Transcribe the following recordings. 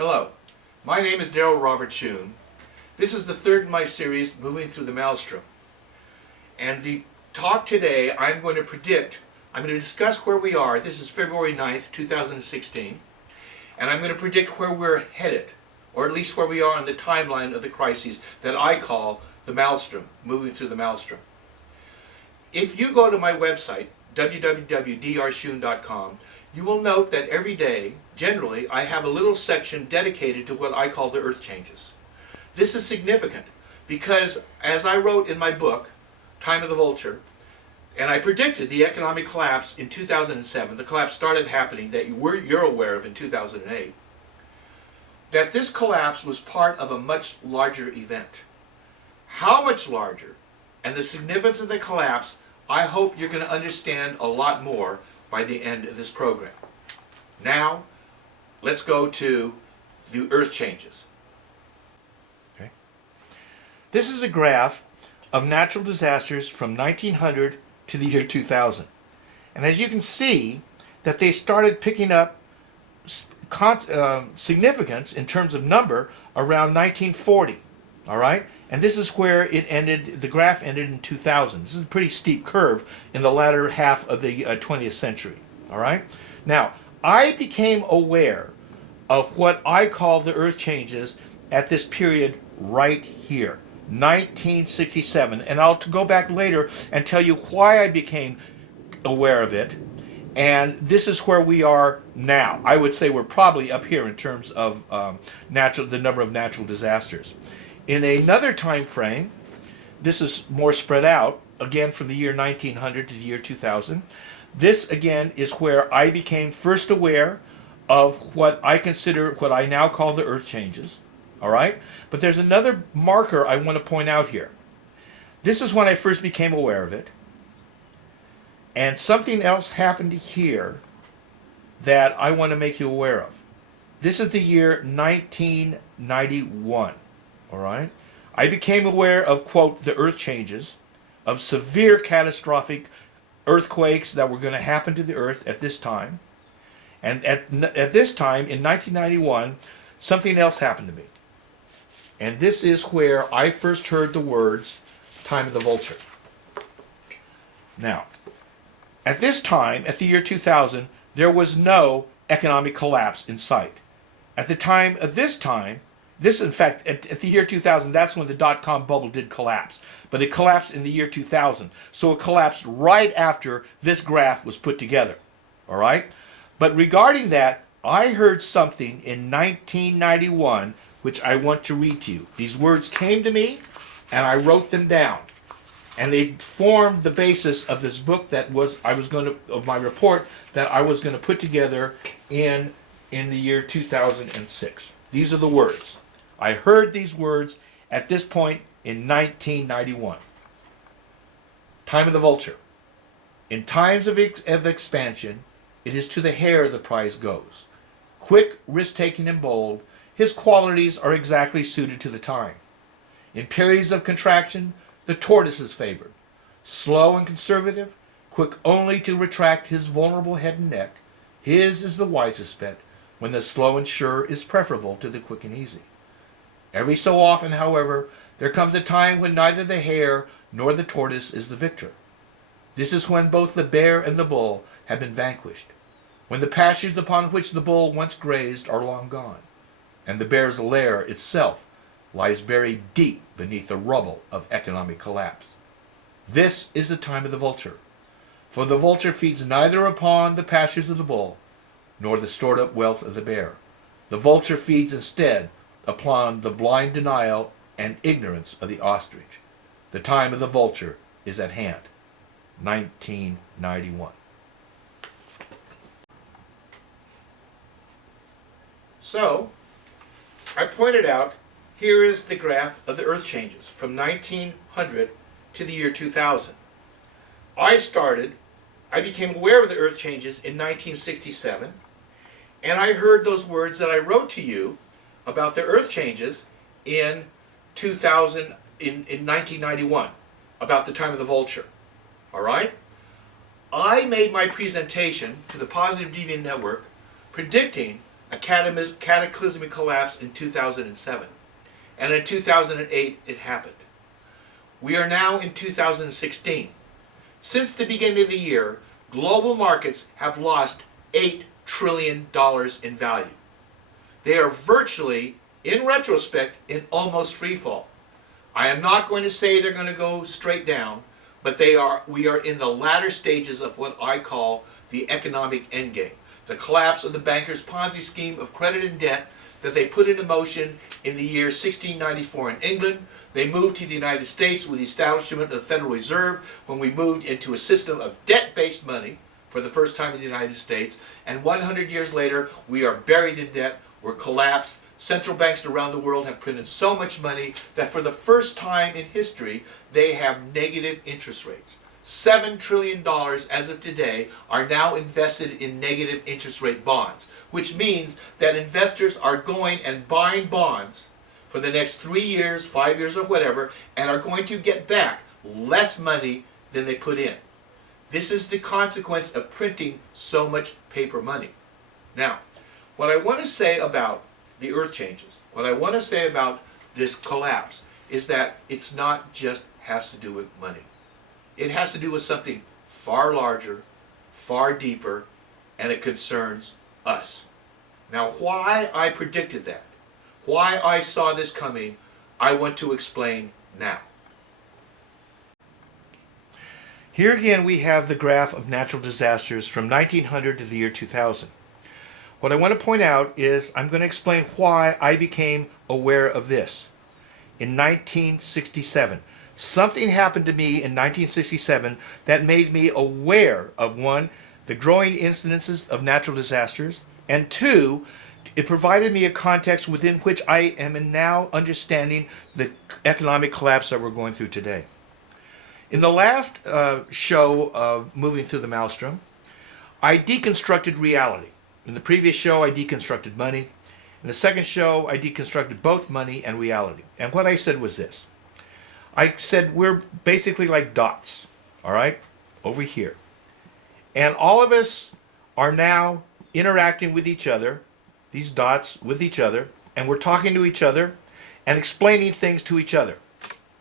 Hello, my name is Daryl Robert Schoon. This is the third in my series, Moving Through the Maelstrom. And the talk today, I'm going to discuss where we are. This is February 9th, 2016. And I'm going to predict where we're headed, or at least where we are on the timeline of the crises that I call the Maelstrom, Moving Through the Maelstrom. If you go to my website, www.drschoon.com, you will note that every day, generally, I have a little section dedicated to what I call the earth changes. This is significant because, as I wrote in my book, Time of the Vulture, and I predicted the economic collapse in 2007, the collapse started happening that you're aware of in 2008, that this collapse was part of a much larger event. How much larger, and the significance of the collapse, I hope you're going to understand a lot more by the end of this program. Now, let's go to the earth changes. Okay. This is a graph of natural disasters from 1900 to the year 2000. And as you can see, that they started picking up significance in terms of number around 1940. All right? And this is where it ended, the graph ended in 2000. This is a pretty steep curve in the latter half of the 20th century. All right? Now, I became aware of what I call the earth changes at this period right here, 1967. And I'll go back later and tell you why I became aware of it. And this is where we are now. I would say we're probably up here in terms of the number of natural disasters. In another time frame, this is more spread out, again from the year 1900 to the year 2000. This, again, is where I became first aware of what I consider, what I now call the earth changes. All right? But there's another marker I want to point out here. This is when I first became aware of it. And something else happened here that I want to make you aware of. This is the year 1991. All right? I became aware of, quote, the earth changes, of severe catastrophic earthquakes that were going to happen to the earth at this time. And at this time, in 1991, something else happened to me. And this is where I first heard the words, Time of the Vulture. Now, at this time, at the year 2000, there was no economic collapse in sight. At the time of this time, in fact, at the year 2000, that's when the dot-com bubble did collapse. But it collapsed in the year 2000. So it collapsed right after this graph was put together. All right? But regarding that, I heard something in 1991 which I want to read to you. These words came to me, and I wrote them down. And they formed the basis of this book of my report that I was going to put together in the year 2006. These are the words. I heard these words at this point in 1991. Time of the Vulture. In times of expansion, it is to the hare the prize goes. Quick, risk-taking, and bold, his qualities are exactly suited to the time. In periods of contraction, the tortoise is favored. Slow and conservative, quick only to retract his vulnerable head and neck, his is the wisest bet, when the slow and sure is preferable to the quick and easy. Every so often, however, there comes a time when neither the hare nor the tortoise is the victor. This is when both the bear and the bull have been vanquished, when the pastures upon which the bull once grazed are long gone, and the bear's lair itself lies buried deep beneath the rubble of economic collapse. This is the time of the vulture, for the vulture feeds neither upon the pastures of the bull, nor the stored-up wealth of the bear. The vulture feeds instead upon the blind denial and ignorance of the ostrich. The time of the vulture is at hand. 1991. So, I pointed out, here is the graph of the earth changes from 1900 to the year 2000. I became aware of the earth changes in 1967, and I heard those words that I wrote to you about the earth changes in 1991, about the time of the vulture. All right? I made my presentation to the Positive Deviant Network predicting a cataclysmic collapse in 2007. And in 2008, it happened. We are now in 2016. Since the beginning of the year, global markets have lost $8 trillion in value. They are virtually, in retrospect, in almost free fall. I am not going to say they're going to go straight down, but we are in the latter stages of what I call the economic endgame. The collapse of the bankers' Ponzi scheme of credit and debt that they put into motion in the year 1694 in England. They moved to the United States with the establishment of the Federal Reserve when we moved into a system of debt-based money for the first time in the United States. And 100 years later, we are buried in debt, we're collapsed. Central banks around the world have printed so much money that for the first time in history, they have negative interest rates. $7 trillion as of today are now invested in negative interest rate bonds, which means that investors are going and buying bonds for the next 3 years, 5 years, or whatever, and are going to get back less money than they put in. This is the consequence of printing so much paper money. Now, what I want to say about the earth changes, what I want to say about this collapse, is that it's not just has to do with money. It has to do with something far larger, far deeper, and it concerns us. Now, why I predicted that, why I saw this coming, I want to explain now. Here again we have the graph of natural disasters from 1900 to the year 2000. What I want to point out is I'm going to explain why I became aware of this. In 1967, something happened to me in 1967 that made me aware of, one, the growing incidences of natural disasters, and two, it provided me a context within which I am now understanding the economic collapse that we're going through today. In the last show of Moving Through the Maelstrom, I deconstructed reality. In the previous show, I deconstructed money. In the second show, I deconstructed both money and reality. And what I said was this. I said we're basically like dots, all right, over here. And all of us are now interacting with each other, these dots with each other, and we're talking to each other and explaining things to each other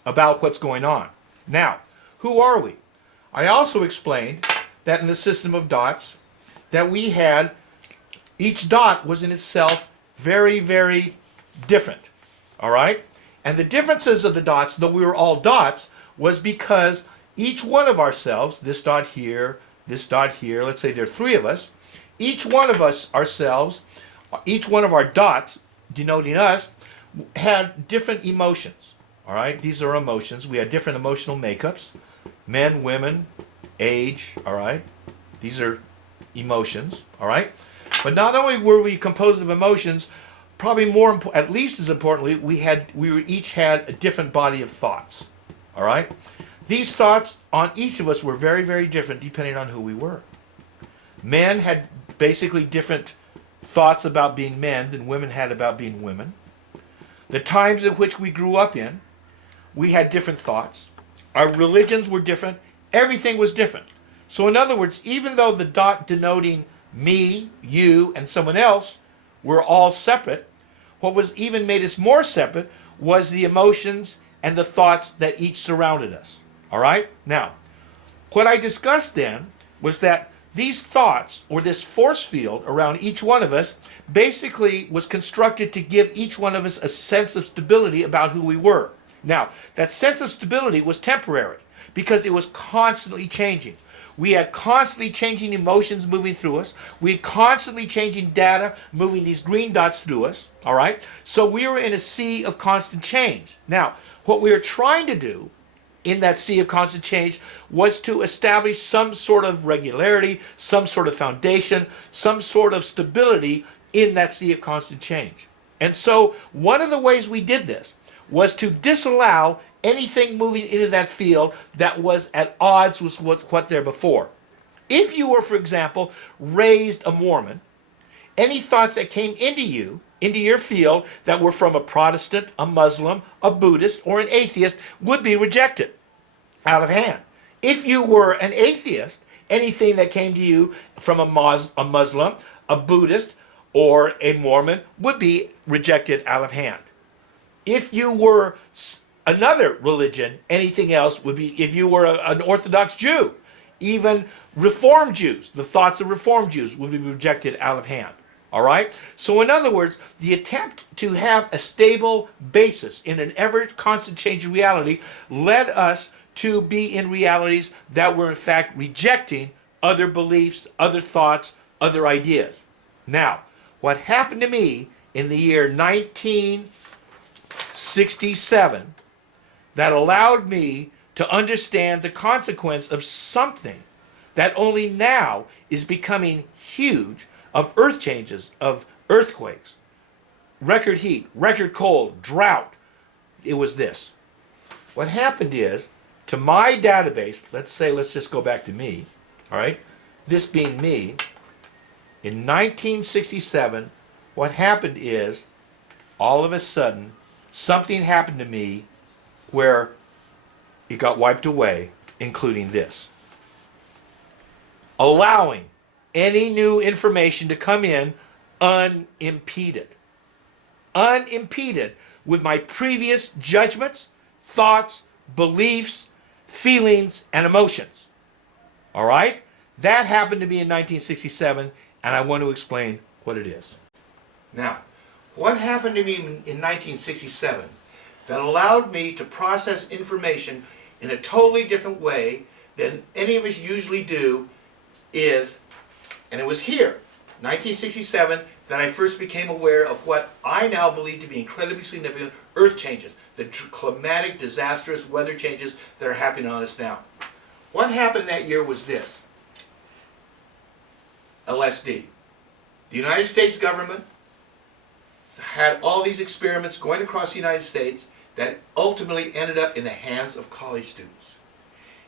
about what's going on. Now, who are we? I also explained that in the system of dots, that we had, each dot was in itself very, very different, all right? And the differences of the dots, though we were all dots, was because each one of ourselves, this dot here, let's say there are three of us, each one of us ourselves, each one of our dots, denoting us, had different emotions, all right? These are emotions. We had different emotional makeups, men, women, age, all right? These are emotions, all right? But not only were we composed of emotions, probably more, at least as importantly, we each had a different body of thoughts. All right? These thoughts on each of us were very, very different depending on who we were. Men had basically different thoughts about being men than women had about being women. The times in which we grew up in, we had different thoughts. Our religions were different. Everything was different. So in other words, even though the dot denoting me, you, and someone else were all separate, what was even made us more separate was the emotions and the thoughts that each surrounded us. All right? Now, what I discussed then was that these thoughts, or this force field around each one of us, basically was constructed to give each one of us a sense of stability about who we were. Now, that sense of stability was temporary because it was constantly changing. We had constantly changing emotions moving through us. We had constantly changing data moving these green dots through us. All right? So we were in a sea of constant change. Now, what we were trying to do in that sea of constant change was to establish some sort of regularity, some sort of foundation, some sort of stability in that sea of constant change. And so one of the ways we did this was to disallow anything moving into that field that was at odds with what there before. If you were, for example, raised a Mormon, any thoughts that came into you, into your field, that were from a Protestant, a Muslim, a Buddhist, or an atheist, would be rejected out of hand. If you were an atheist, anything that came to you from a Muslim, a Buddhist, or a Mormon would be rejected out of hand. If you were another religion, anything else would be, if you were an Orthodox Jew, even Reformed Jews, the thoughts of Reformed Jews would be rejected out of hand. All right? So in other words, the attempt to have a stable basis in an ever-constant changing reality led us to be in realities that were in fact rejecting other beliefs, other thoughts, other ideas. Now, what happened to me in the year 1967 that allowed me to understand the consequence of something that only now is becoming huge, of earth changes, of earthquakes, record heat, record cold, drought. It was this. What happened is, to my database, let's just go back to me, all right? This being me, in 1967, what happened is, all of a sudden, something happened to me where it got wiped away, including this. Allowing any new information to come in unimpeded. Unimpeded with my previous judgments, thoughts, beliefs, feelings, and emotions. All right? That happened to me in 1967, and I want to explain what it is. Now, what happened to me in 1967 that allowed me to process information in a totally different way than any of us usually do is, and it was here, 1967, that I first became aware of what I now believe to be incredibly significant earth changes, the climatic, disastrous weather changes that are happening on us now. What happened that year was this. LSD. The United States government had all these experiments going across the United States that ultimately ended up in the hands of college students.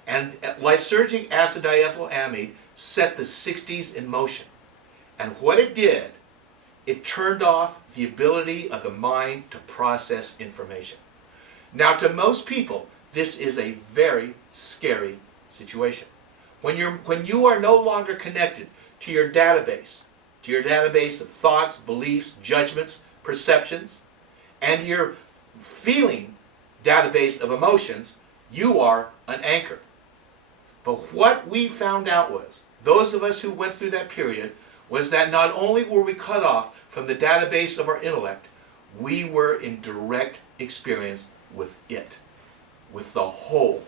And lysergic acid diethylamide set the 60s in motion. And what it did, it turned off the ability of the mind to process information. Now, to most people, this is a very scary situation. When you are no longer connected to your database of thoughts, beliefs, judgments, perceptions, and your feeling database of emotions, you are an anchor. But what we found out was, those of us who went through that period, was that not only were we cut off from the database of our intellect, we were in direct experience with it, with the whole,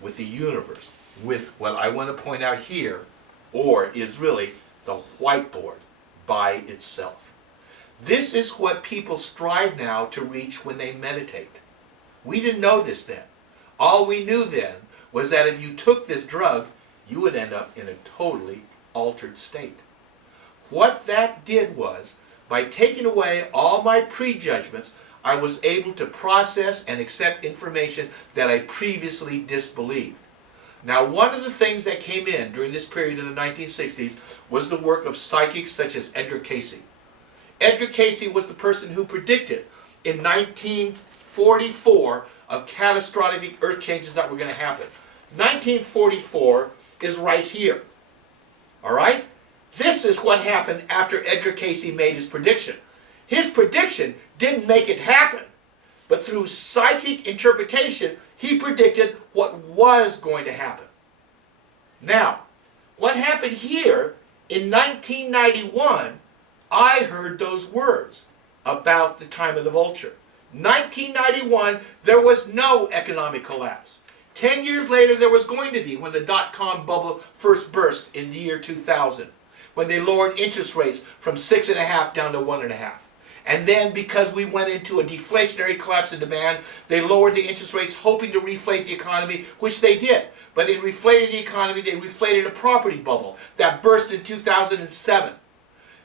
with the universe, with what I want to point out here, or is really the whiteboard by itself. This is what people strive now to reach when they meditate. We didn't know this then. All we knew then was that if you took this drug, you would end up in a totally altered state. What that did was, by taking away all my prejudgments, I was able to process and accept information that I previously disbelieved. Now, one of the things that came in during this period in the 1960s was the work of psychics such as Edgar Cayce. Edgar Cayce was the person who predicted in 1944 of catastrophic earth changes that were going to happen. 1944 is right here. All right? This is what happened after Edgar Cayce made his prediction. His prediction didn't make it happen, but through psychic interpretation, he predicted what was going to happen. Now, what happened here in 1991, I heard those words about the time of the vulture. 1991, there was no economic collapse. 10 years later, there was going to be when the dot-com bubble first burst in the year 2000, when they lowered interest rates from 6.5 down to 1.5. And then, because we went into a deflationary collapse in demand, they lowered the interest rates hoping to reflate the economy, which they did. But in reflating the economy, they reflated a property bubble that burst in 2007.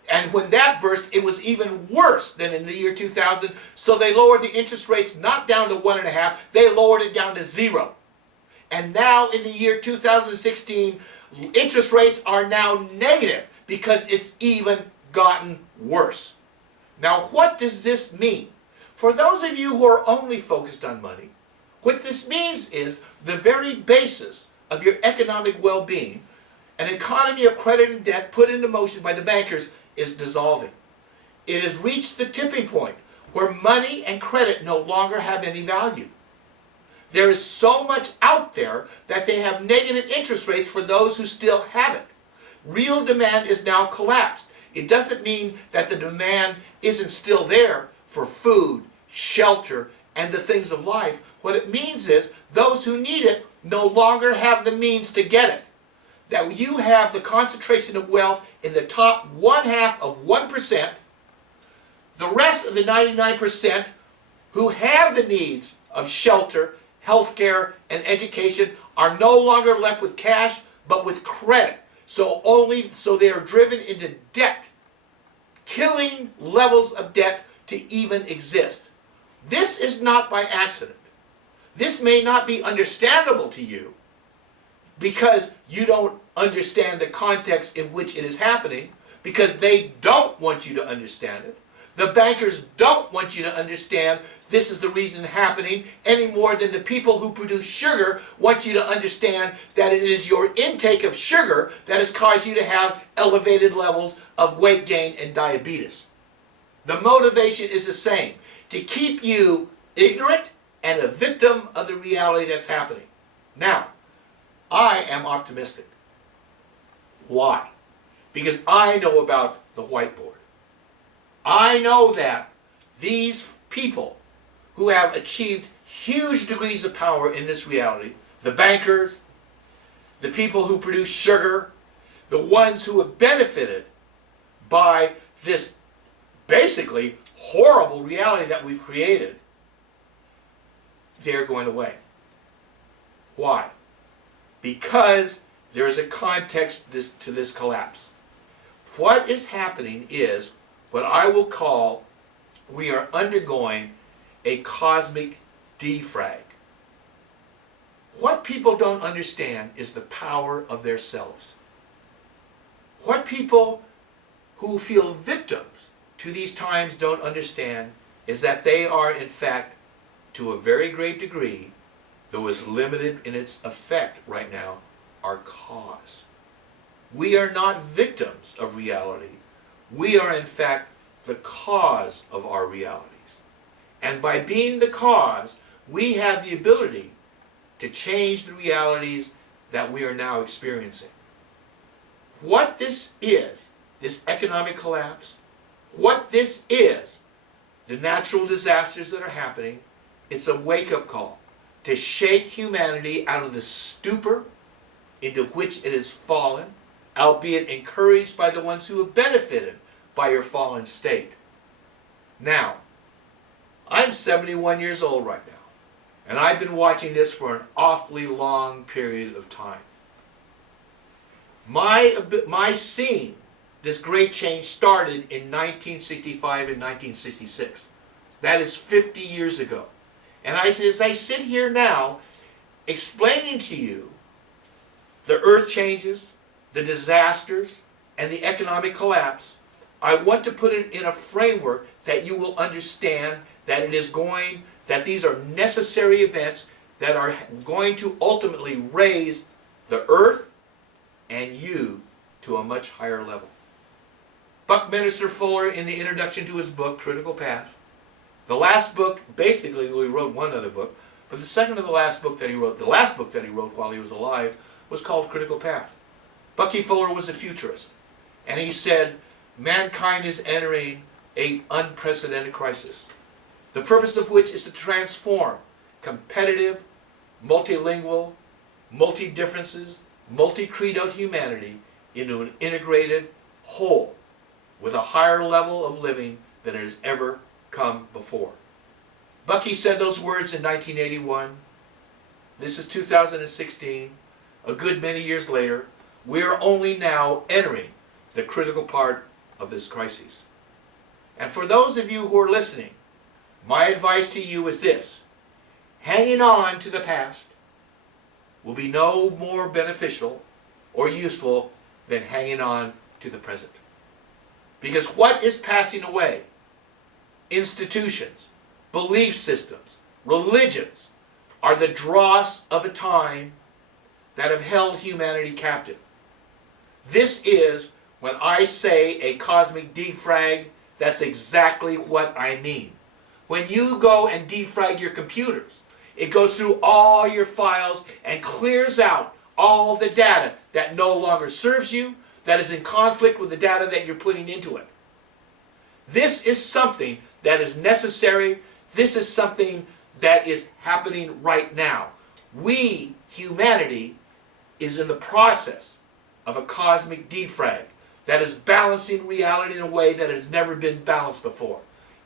And when that burst, it was even worse than in the year 2000. So they lowered the interest rates not down to 1.5, they lowered it down to 0. And now in the year 2016, interest rates are now negative because it's even gotten worse. Now, what does this mean? For those of you who are only focused on money, what this means is the very basis of your economic well-being, an economy of credit and debt put into motion by the bankers, is dissolving. It has reached the tipping point where money and credit no longer have any value. There is so much out there that they have negative interest rates for those who still have it. Real demand is now collapsed. It doesn't mean that the demand isn't still there for food, shelter, and the things of life. What it means is those who need it no longer have the means to get it. That you have the concentration of wealth in the top 1/2 of 1%. The rest of the 99% who have the needs of shelter, healthcare, and education are no longer left with cash, but with credit. So they are driven into debt, killing levels of debt to even exist. This is not by accident. This may not be understandable to you because you don't understand the context in which it is happening, because they don't want you to understand it. The bankers don't want you to understand this is the reason happening any more than the people who produce sugar want you to understand that it is your intake of sugar that has caused you to have elevated levels of weight gain and diabetes. The motivation is the same, to keep you ignorant and a victim of the reality that's happening. Now, I am optimistic. Why? Because I know about the whiteboard. I know that these people who have achieved huge degrees of power in this reality, the bankers, the people who produce sugar, the ones who have benefited by this basically horrible reality that we've created, they're going away. Why? Because there is a context to this collapse. What is happening is what I will call, we are undergoing a cosmic defrag. What people don't understand is the power of their selves. What people who feel victims to these times don't understand is that they are, in fact, to a very great degree, though is limited in its effect right now, our cause. We are not victims of reality. We are, in fact, the cause of our realities. And by being the cause, we have the ability to change the realities that we are now experiencing. What this is, this economic collapse, what this is, the natural disasters that are happening, it's a wake-up call to shake humanity out of the stupor into which it has fallen, albeit encouraged by the ones who have benefited by your fallen state. Now, I'm 71 years old right now, and I've been watching this for an awfully long period of time. My seeing this great change started in 1965 and 1966. That is 50 years ago. And as I sit here now, explaining to you the earth changes, the disasters, and the economic collapse, I want to put it in a framework that you will understand that that these are necessary events that are going to ultimately raise the earth and you to a much higher level. Buckminster Fuller, in the introduction to his book, Critical Path, the last book, basically he wrote one other book, but the second to the last book that he wrote, the last book that he wrote while he was alive, was called Critical Path. Bucky Fuller was a futurist, and he said, mankind is entering an unprecedented crisis, the purpose of which is to transform competitive, multilingual, multi-differences, multi-credoed humanity into an integrated whole with a higher level of living than it has ever come before. Bucky said those words in 1981. This is 2016. A good many years later, we are only now entering the critical part of this crisis. And for those of you who are listening, my advice to you is this: hanging on to the past will be no more beneficial or useful than hanging on to the present. Because what is passing away? Institutions, belief systems, religions are the dross of a time that have held humanity captive. This is, when I say a cosmic defrag, That's exactly what I mean. When you go and defrag your computers, it goes through all your files and clears out all the data that no longer serves you, that is in conflict with the data that you're putting into it. This is something that is necessary. This is something that is happening right now. We, humanity, is in the process of a cosmic defrag that is balancing reality in a way that has never been balanced before.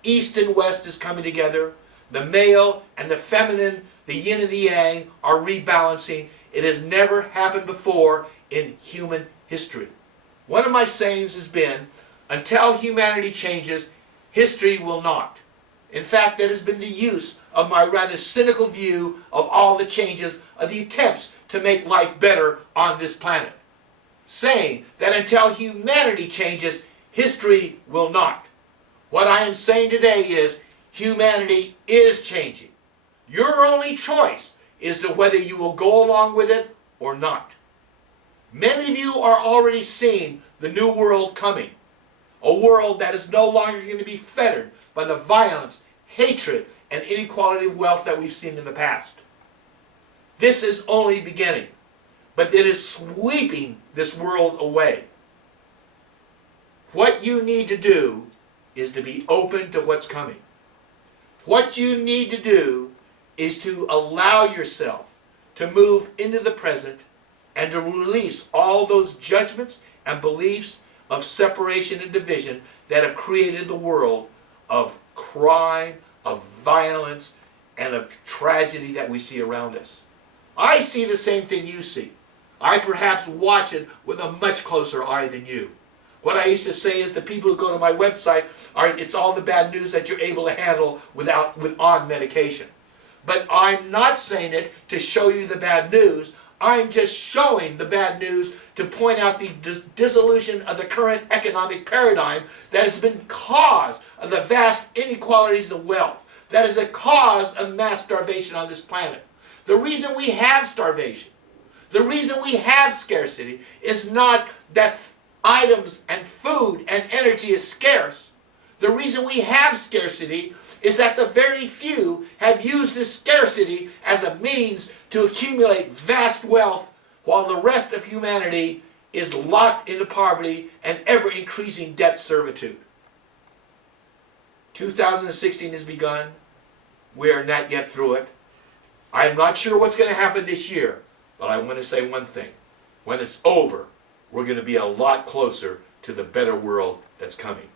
East and West is coming together. The male and the feminine, the yin and the yang, are rebalancing. It has never happened before in human history. One of my sayings has been, until humanity changes, history will not. In fact, that has been the use of my rather cynical view of all the changes, of the attempts to make life better on this planet. Saying that until humanity changes, history will not. What I am saying today is, humanity is changing. Your only choice is to whether you will go along with it or not. Many of you are already seeing the new world coming. A world that is no longer going to be fettered by the violence, hatred, and inequality of wealth that we've seen in the past. This is only beginning, but it is sweeping this world away. What you need to do is to be open to what's coming. What you need to do is to allow yourself to move into the present and to release all those judgments and beliefs of separation and division that have created the world of crime, of violence, and of tragedy that we see around us. I see the same thing you see. I perhaps watch it with a much closer eye than you. What I used to say is the people who go to my website, it's all the bad news that you're able to handle on medication. But I'm not saying it to show you the bad news. I'm just showing the bad news to point out the dissolution of the current economic paradigm that has been cause of the vast inequalities of wealth, that is the cause of mass starvation on this planet. The reason we have starvation, the reason we have scarcity, is not that items and food and energy is scarce. The reason we have scarcity is that the very few have used this scarcity as a means to accumulate vast wealth, while the rest of humanity is locked into poverty and ever-increasing debt servitude. 2016 has begun. We are not yet through it. I'm not sure what's going to happen this year, but I want to say one thing. When it's over, we're going to be a lot closer to the better world that's coming.